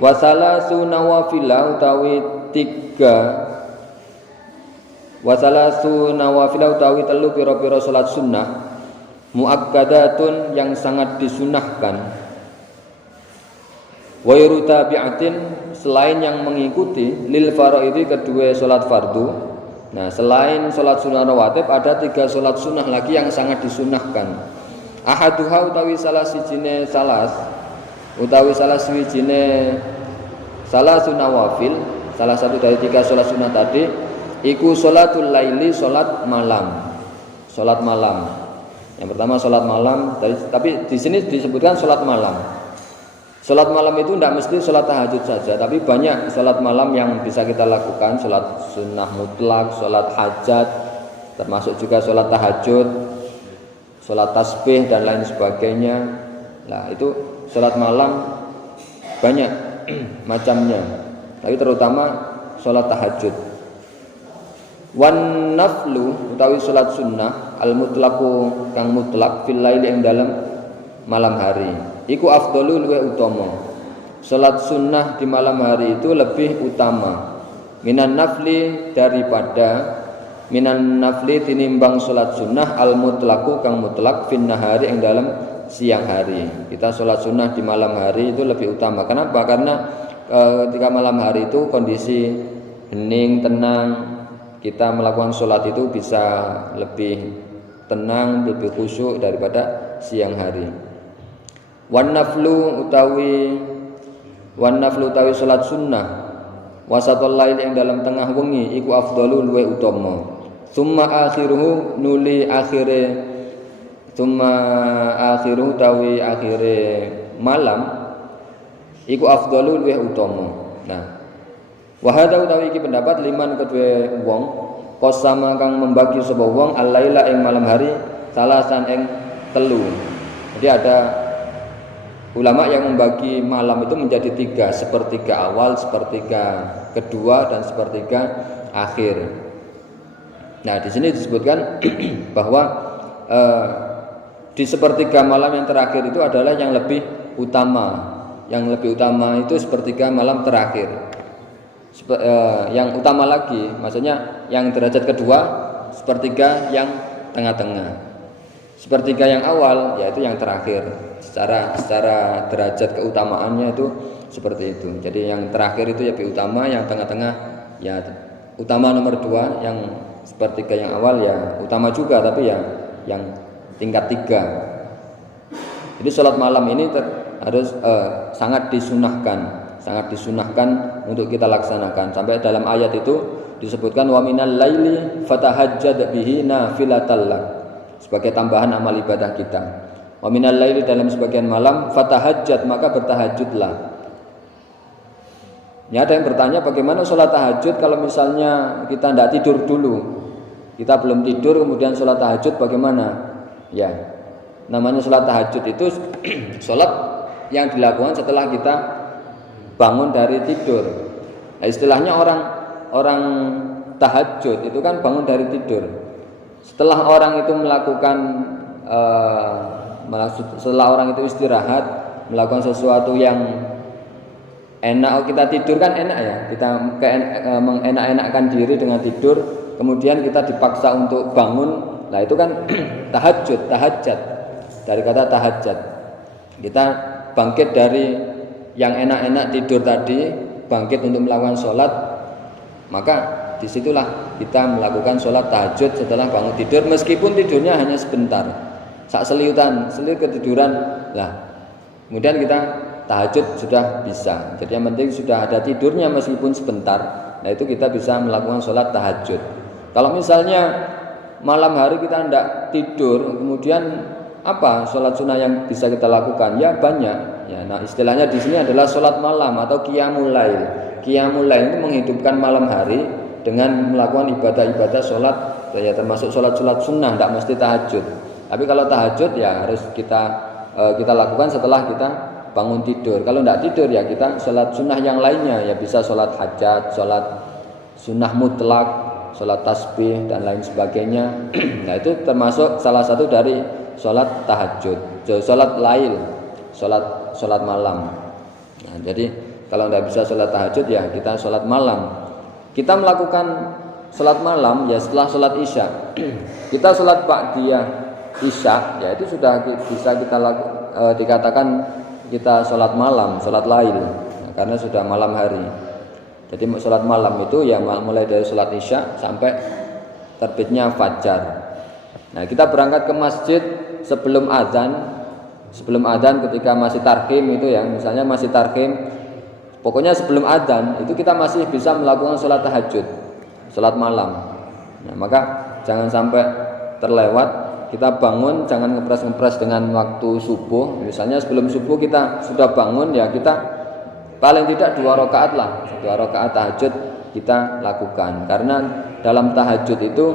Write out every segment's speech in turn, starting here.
Wasalasu nawafila utawi tiga Wasalasu nawafila utawi telu pira-pira salat sunnah muakkadatun yang sangat disunahkan wa yurtabi'atin selain yang mengikuti lil faraidi kedua salat fardu. Nah, selain salat sunnah rawatib ada tiga salat sunnah lagi yang sangat disunahkan. Ahaduha utawi salah sijine salah sunawafil, salah satu dari tiga salat sunnah tadi iku sholatul laili, salat malam. Salat malam. Yang pertama salat malam, tapi di sini disebutkan salat malam. Salat malam itu tidak mesti salat tahajud saja, tapi banyak salat malam yang bisa kita lakukan, salat sunnah mutlak, salat hajat, termasuk juga salat tahajud, salat tasbih dan lain sebagainya. Nah, itu salat malam banyak macamnya, tapi terutama salat tahajud. Wan naflu utawi salat sunnah al mutlaqu kang mutlak fil laili ing dalam malam hari iku afdhalu luwih utama. Salat sunnah di malam hari itu lebih utama minan nafli tinimbang salat sunnah al mutlaqu kang mutlak fin nahari ing dalam siang hari. Kita salat sunnah di malam hari itu lebih utama. Kenapa? Karena ketika malam hari itu kondisi hening, tenang, kita melakukan sholat itu bisa lebih tenang, lebih khusyuk daripada siang hari. Wan naflu utawi sholat sunnah wasatul lail yang dalam tengah wengi iku afdalu luwe utama. Summa akhiruhu utawi akhire malam iku afdalu luwe utama. Nah, wahada utawi iki pendapat liman kedue wong qasama kang membagi sapa wong al-laila ing malam hari salasan ing telu. Jadi ada ulama yang membagi malam itu menjadi tiga, sepertiga awal, sepertiga kedua dan sepertiga akhir. Nah, di sini disebutkan bahwa di sepertiga malam yang terakhir itu adalah yang lebih utama. Yang lebih utama itu sepertiga malam terakhir. Yang utama lagi, maksudnya yang derajat kedua sepertiga yang tengah-tengah, sepertiga yang awal yaitu yang terakhir. Secara derajat keutamaannya itu seperti itu. Jadi yang terakhir itu lebih utama, yang tengah-tengah ya utama nomor 2, yang sepertiga yang awal ya utama juga tapi ya yang tingkat 3. Jadi sholat malam ini harus sangat disunahkan untuk kita laksanakan. Sampai dalam ayat itu disebutkan wa minal laili fatahajjad bihi nafilatal lak, sebagai tambahan amal ibadah kita. Wa minal laili dalam sebagian malam fatahajjad, maka bertahajudlah. Ya, ada yang bertanya bagaimana sholat tahajud kalau misalnya kita tidak tidur dulu, kita belum tidur kemudian sholat tahajud bagaimana? Ya, namanya sholat tahajud itu sholat yang dilakukan setelah kita bangun dari tidur. Nah, istilahnya orang tahajud itu kan bangun dari tidur. Setelah orang itu setelah orang itu istirahat, melakukan sesuatu yang enak, kita tidur kan enak ya, kita mengenak-enakkan diri dengan tidur, kemudian kita dipaksa untuk bangun, nah itu kan tahajat, dari kata tahajat. Kita bangkit dari yang enak-enak tidur tadi, bangkit untuk melakukan sholat, maka disitulah kita melakukan sholat tahajud setelah bangun tidur, meskipun tidurnya hanya sebentar, sak selit ketiduran lah, kemudian kita tahajud sudah bisa. Jadi yang penting sudah ada tidurnya meskipun sebentar, nah itu kita bisa melakukan sholat tahajud. Kalau misalnya malam hari kita tidak tidur, kemudian apa sholat sunnah yang bisa kita lakukan? Ya banyak. Ya, nah istilahnya di sini adalah sholat malam atau qiyamul lail. Qiyamul lail itu menghidupkan malam hari dengan melakukan ibadah-ibadah sholat, ya termasuk sholat sunnah, tidak mesti tahajud. Tapi kalau tahajud ya harus kita lakukan setelah kita bangun tidur. Kalau tidak tidur ya kita sholat sunnah yang lainnya, ya bisa sholat hajat, sholat sunnah mutlak, sholat tasbih dan lain sebagainya. Nah itu termasuk salah satu dari sholat tahajud, sholat lail, sholat malam. Nah, jadi Kalau tidak bisa sholat tahajud ya kita sholat malam. Kita melakukan sholat malam ya setelah sholat isya. Kita sholat ba'diyah isya ya itu sudah bisa kita dikatakan kita sholat malam, sholat lail karena sudah malam hari. Jadi sholat malam itu ya mulai dari sholat isya sampai terbitnya fajar. Nah kita berangkat ke masjid sebelum adzan ketika masih tarhim itu ya, misalnya masih tarhim, pokoknya sebelum adzan itu kita masih bisa melakukan sholat tahajud, sholat malam. Nah maka jangan sampai terlewat, kita bangun jangan ngepres dengan waktu subuh. Misalnya sebelum subuh kita sudah bangun ya kita paling tidak 2 rakaat lah, 2 rakaat tahajud kita lakukan. Karena dalam tahajud itu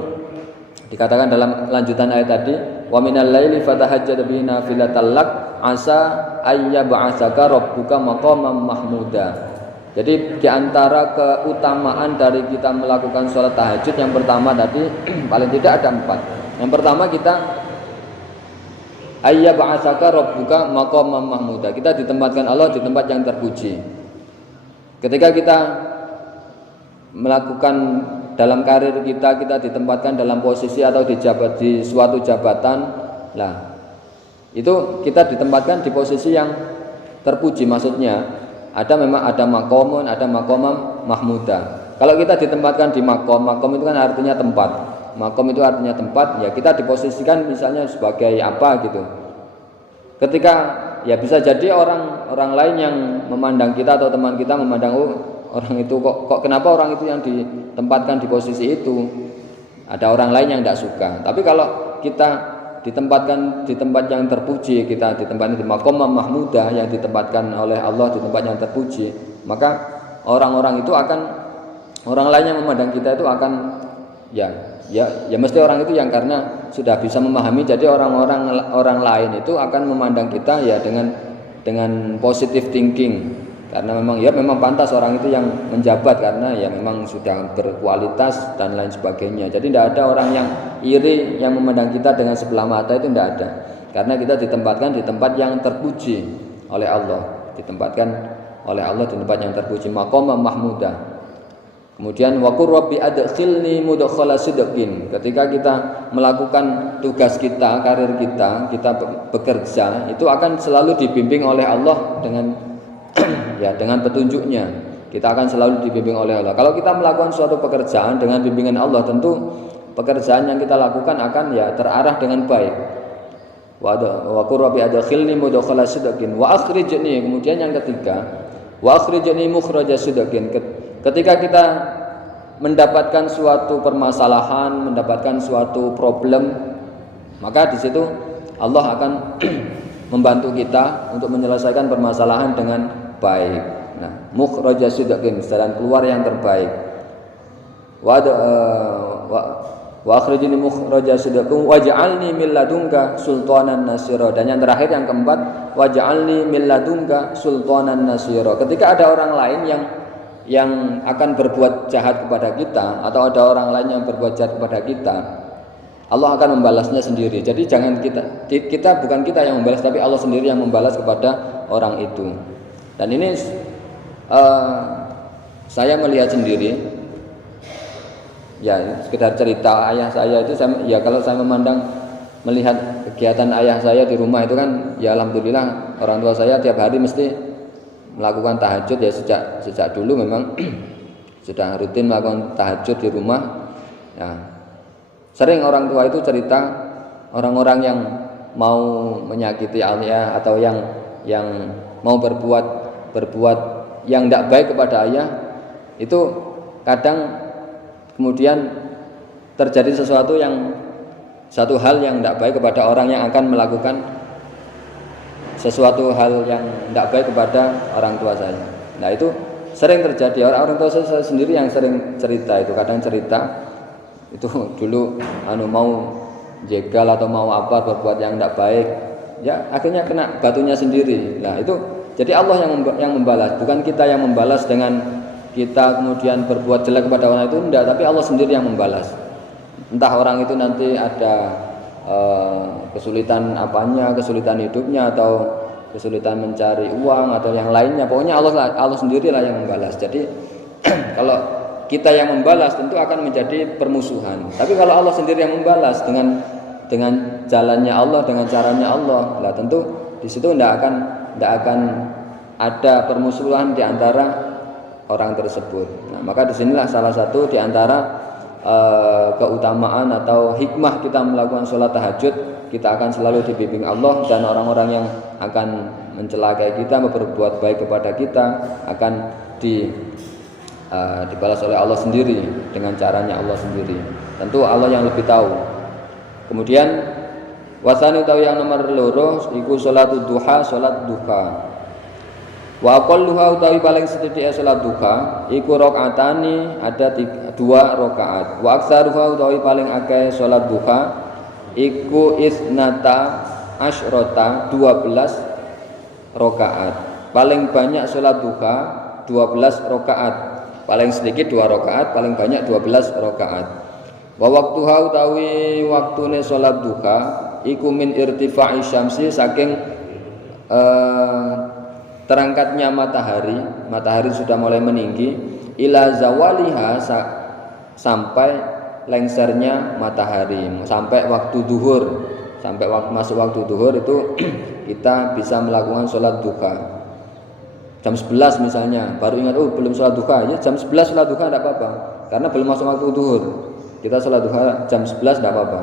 dikatakan dalam lanjutan ayat tadi, wa minal laili fatahajjad bihi nafilatan lak asa ayyab'atsaka rabbuka maqaman mahmuda. Jadi diantara keutamaan dari kita melakukan sholat tahajud yang pertama tadi paling tidak ada 4. Yang pertama kita ayyab'atsaka rabbuka maqaman mahmuda. Kita ditempatkan Allah di tempat yang terpuji. Ketika kita melakukan dalam karir kita ditempatkan dalam posisi atau di suatu jabatan, lah itu kita ditempatkan di posisi yang terpuji. Maksudnya memang ada makomun, ada makomam mahmuda. Kalau kita ditempatkan di makom itu kan artinya tempat. Makom itu artinya tempat, ya kita diposisikan misalnya sebagai apa gitu. Ketika ya bisa jadi orang lain yang memandang kita atau teman kita memandang orang itu kok kenapa orang itu yang ditempatkan di posisi itu, ada orang lain yang tidak suka. Tapi kalau kita ditempatkan di tempat yang terpuji, kita ditempatkan di makom mahmudah yang ditempatkan oleh Allah di tempat yang terpuji, maka orang lain yang memandang kita itu akan ya mesti orang itu yang karena sudah bisa memahami, jadi orang lain itu akan memandang kita ya dengan positive thinking. Karena memang pantas orang itu yang menjabat karena ya memang sudah berkualitas dan lain sebagainya. Jadi tidak ada orang yang iri yang memandang kita dengan sebelah mata, itu tidak ada. Karena kita ditempatkan di tempat yang terpuji oleh Allah, ditempatkan oleh Allah di tempat yang terpuji, maqamah mahmudah. Kemudian waqur rabbi adkhilni mudkhala sidqin. Ketika kita melakukan tugas kita, karir kita bekerja, itu akan selalu dibimbing oleh Allah dengan petunjuknya. Kita akan selalu dibimbing oleh Allah. Kalau kita melakukan suatu pekerjaan dengan bimbingan Allah, tentu pekerjaan yang kita lakukan akan ya terarah dengan baik. Wa qur rabbi adkhilni mudkhala sidqin wa akhrijni. Kemudian yang ketiga, wa akhrijni mukhraja sidqin. Ketika kita mendapatkan suatu permasalahan, mendapatkan suatu problem, maka di situ Allah akan membantu kita untuk menyelesaikan permasalahan dengan baik. Nah, mukhraja sidqin, jalan keluar yang terbaik. Wa akhrijni mukhraja sidqin waj'alni min ladunka sultanan nasira. Dan yang terakhir yang keempat, waj'alni min ladunka sultanan nasira. Ketika ada orang lain yang akan berbuat jahat kepada kita, atau ada orang lain yang berbuat jahat kepada kita, Allah akan membalasnya sendiri. Jadi jangan bukan kita yang membalas, tapi Allah sendiri yang membalas kepada orang itu. Dan ini saya melihat sendiri, ya sekedar cerita ayah saya itu, kalau saya melihat kegiatan ayah saya di rumah itu kan, ya alhamdulillah orang tua saya tiap hari mesti melakukan tahajud ya, sejak dulu memang sudah rutin melakukan tahajud di rumah. Ya, sering orang tua itu cerita orang-orang yang mau menyakiti ayah atau yang mau berbuat yang tidak baik kepada ayah, itu kadang kemudian terjadi satu hal yang tidak baik kepada orang yang akan melakukan sesuatu hal yang tidak baik kepada orang tua saya. Nah itu sering terjadi. Orang tua saya sendiri yang sering cerita itu, kadang cerita itu dulu mau jegal atau mau apa, berbuat yang tidak baik, ya akhirnya kena batunya sendiri. Nah itu jadi Allah yang membalas, bukan kita yang membalas dengan kita kemudian berbuat jelek kepada orang itu, tidak, tapi Allah sendiri yang membalas. Entah orang itu nanti ada kesulitan apanya, kesulitan hidupnya, atau kesulitan mencari uang atau yang lainnya, pokoknya Allah sendirilah yang membalas. Jadi kalau kita yang membalas tentu akan menjadi permusuhan. Tapi kalau Allah sendiri yang membalas dengan jalannya Allah, dengan caranya Allah, lah tentu di situ tidak akan ada permusuhan di antara orang tersebut. Nah, maka disinilah salah satu di antara keutamaan atau hikmah kita melakukan sholat tahajud. Kita akan selalu dibimbing Allah, dan orang-orang yang akan mencelakai kita, berbuat baik kepada kita akan dibalas oleh Allah sendiri dengan caranya Allah sendiri. Tentu Allah yang lebih tahu. Kemudian wasani utawi yang nomor loro iku sholatud duha, sholat duha. Wa aqalluha utawi paling sedhithike salat duha iku rakaatani, ada 2 rakaat. Wa aktsaruha utawi paling akeh salat duha iku isnata asyrota, 12 rakaat. Paling banyak salat duha 12 rakaat. Paling sedikit 2 rakaat, paling banyak 12 rakaat. Wa waqtuha utawi waktune salat duha iku min irtifa'i syamsi, saking terangkatnya matahari sudah mulai meninggi, ila zawaliha, sampai lengsernya matahari, sampai waktu duhur, sampai masuk waktu duhur itu kita bisa melakukan sholat duha. Jam 11 misalnya, baru ingat belum sholat duha, ya jam 11 sholat duha tidak apa-apa, karena belum masuk waktu duhur. Kita sholat duha jam 11 tidak apa-apa.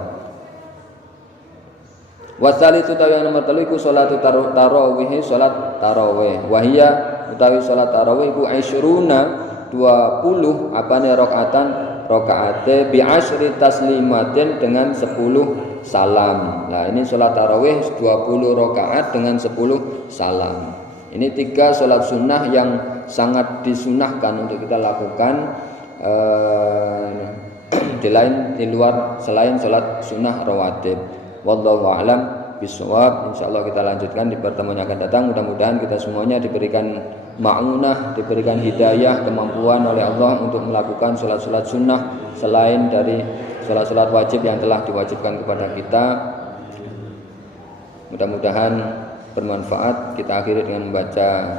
Wasalisu utawi yang nomor 3 iku salatu tarawih, salat tarawih. Wahia utawi salat tarawih iku 20 apane rakaate bi asyri taslimatin, dengan 10 salam. Nah, ini salat tarawih 20 rakaat dengan 10 salam. Ini 3 salat sunnah yang sangat disunahkan untuk kita lakukan di luar selain salat sunnah rawatib. Wallahu a'lam bishawab. Insyaallah kita lanjutkan di pertemuan yang akan datang. Mudah-mudahan kita semuanya diberikan ma'unah, diberikan hidayah, kemampuan oleh Allah untuk melakukan sholat-sholat sunnah selain dari sholat-sholat wajib yang telah diwajibkan kepada kita. Mudah-mudahan bermanfaat. Kita akhiri dengan membaca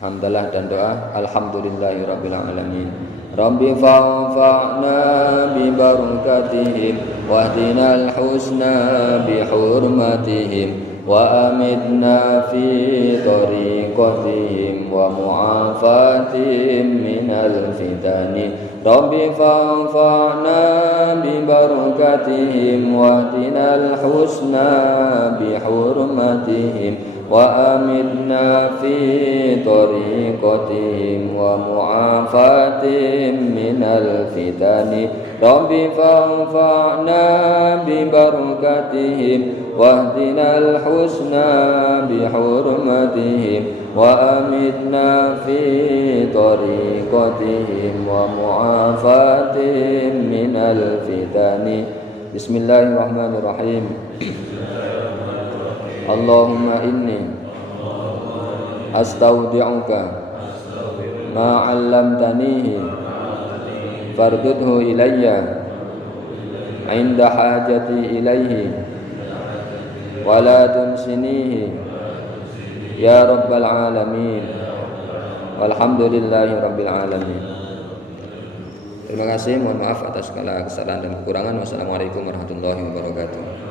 hamdalah dan doa. Alhamdulillahirabbil alamin. Rabbi fa'fa'na bi barakatihim wahdinal husna bi hurmatihim wa amidna fi tariqatihim wa mu'afatihim minal fitani. Rabbi fa'fa'na bi barakatihim wahdinal husna bi hurmatihim wa amidna fi tariqatihim wa mu'afatihim minal fitani. Rabbi fa'fa'na bi barakatihim wahdinal husna bi hurmatihim wa amidna fi tariqatihim wa mu'afatihim minal fitani. Bismillahirrahmanirrahim. Allahumma inni astaudi'uka ma 'allamtanihi fardudhu ilayya 'inda hajati ilayhi wa la tunsinihi ya rabbal alamin walhamdulillahi rabbil alamin. Terima kasih, mohon maaf atas segala kesalahan dan kekurangan. Wassalamualaikum warahmatullahi wabarakatuh.